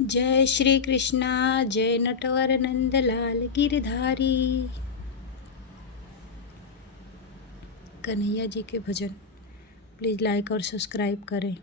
जय श्री कृष्णा। जय नटवर नंदलाल गिरधारी। कन्हैया जी के भजन प्लीज़ लाइक और सब्सक्राइब करें।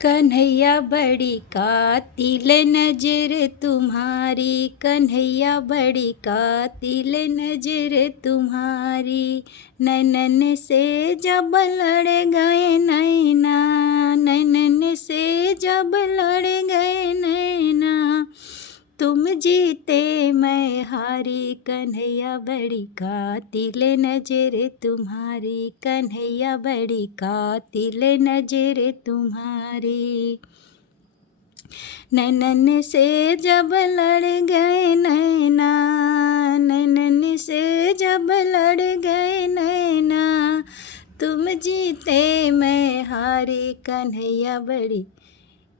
कन्हैया बड़ी कातिल नजर तुम्हारी, कन्हैया बड़ी कातिल नजर तुम्हारी। नैनन से जब लड़ गए नैना, नैनन से जब लड़ गए नैना, तुम जीते मैं हारी। कन्हैया बड़ी कातिल नजर तुम्हारी, कन्हैया बड़ी कातिल नजर तुम्हारी। नैनन से जब लड़ गए नैना, नैनन से जब लड़ गए नैना, तुम जीते मैं हारी। कन्हैया बड़ी,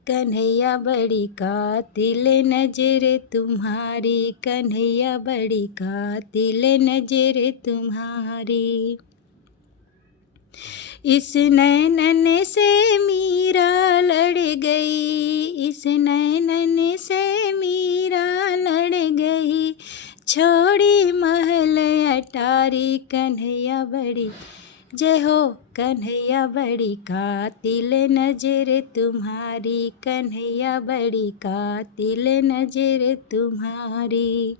कन्हैया बड़ी कातिल नजर तुम्हारी, कन्हैया बड़ी कातिल नजर तुम्हारी। इस नैनन से मीरा लड़ गई, इस नैनन से मीरा लड़ गई, छोड़ी महल अटारी। कन्हैया बड़ी, जय हो कन्हैया बड़ी कातिल नजर तुम्हारी, कन्हैया बड़ी कातिल नजर तुम्हारी।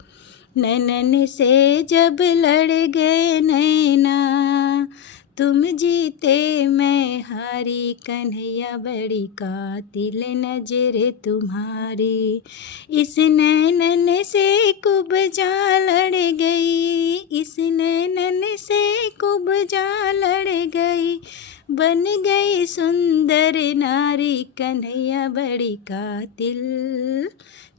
नैनन से जब लड़ गए नैना, तुम जीते मैं हारी। कन्हैया बड़ी कातिल नजर तुम्हारी। इस नैनन से कुब्जा लड़ गई, इस नैनन से कुब्जा लड़ गई, बन गई सुंदर नारी। कन्हैया बड़ी कातिल,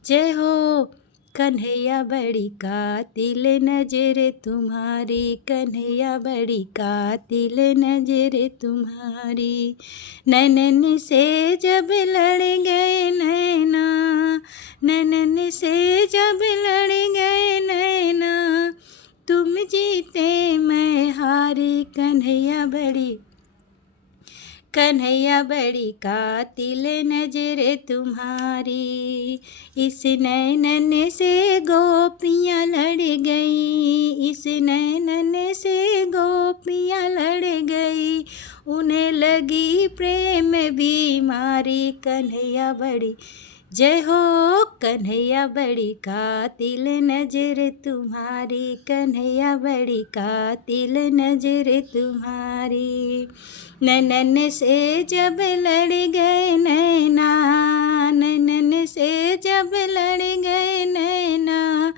जय हो कन्हैया बड़ी कातिल नजर तुम्हारी, कन्हैया बड़ी कातिल नजर तुम्हारी। नैनन से जब लड़ गए नैना, नैनन से जब लड़ गए नैना, तुम जीते मैं हारी। कन्हैया बड़ी, कन्हैया बड़ी कातिल नजर तुम्हारी। इस नैनन से गोपियाँ लड़ गई, इस नैनन से गोपियाँ लड़ गई, उन्हें लगी प्रेम बीमारी। कन्हैया बड़ी, जय हो कन्हैया बड़ी कातिल नजर तुम्हारी, कन्हैया बड़ी कातिल नजर तुम्हारी। नैनन से जब लड़ गए नैना, नैनन से जब लड़ गए नैना,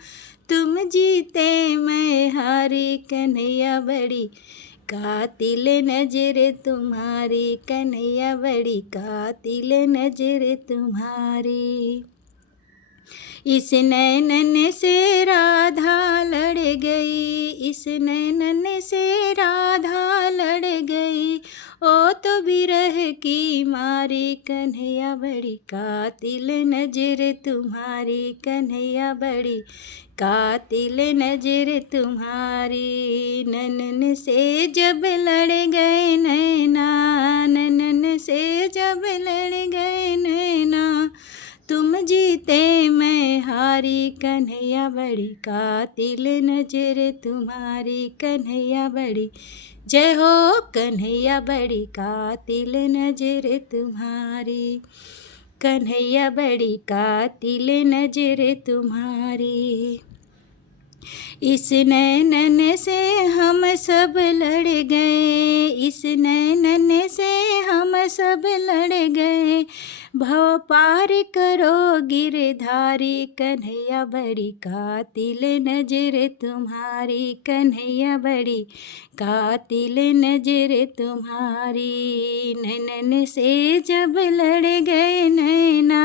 तुम जीते मैं हारी। कन्हैया बड़ी कातिल नजर तुम्हारी, कन्हैया बड़ी कातिल नजर तुम्हारी। इस नैनन से राधा लड़ गई, इस नैनन से राधा लड़ गई, ओ तो बिरह की मारी। कन्हैया बड़ी कातिल नजर तुम्हारी, कन्हैया बड़ी कातिल नजर तुम्हारी। नैनन से जब लड़ गए नैना, नैनन से जब लड़ गए नैना, तुम जीते मैं हारी। कन्हैया बड़ी कातिल नजर तुम्हारी, कन्हैया बड़ी, जय हो कन्हैया बड़ी कातिल नजर तुम्हारी, कन्हैया बड़ी कातिल नजर तुम्हारी। इस नैनन से हम सब लड़ गए, इस नैनन से हम सब लड़ गए, भव पार करो गिरधारी। कन्हैया बड़ी कातिल नजर तुम्हारी, कन्हैया बड़ी कातिल नजर तुम्हारी। नैनन से जब लड़ गए नैना,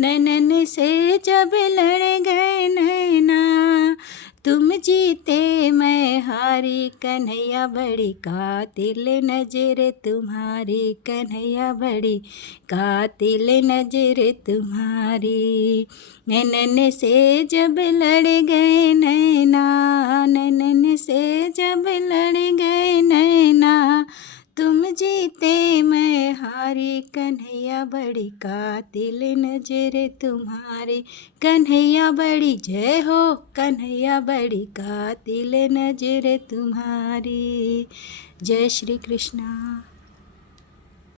नैनन से जब लड़ गए नैना, तुम जीते मैं हारी। कन्हैया बड़ी कातिल नजर तुम्हारी, कन्हैया बड़ी कातिल नजर तुम्हारी। नैनन से जब लड़ गए नैना, नैनन से जब लड़ गए नैना, तुम जीते मैं हारी, कन्हैया बड़ी कातिल नजर तुम्हारी। कन्हैया बड़ी जय हो, कन्हैया बड़ी कातिल नजर तुम्हारी। जय श्री कृष्णा।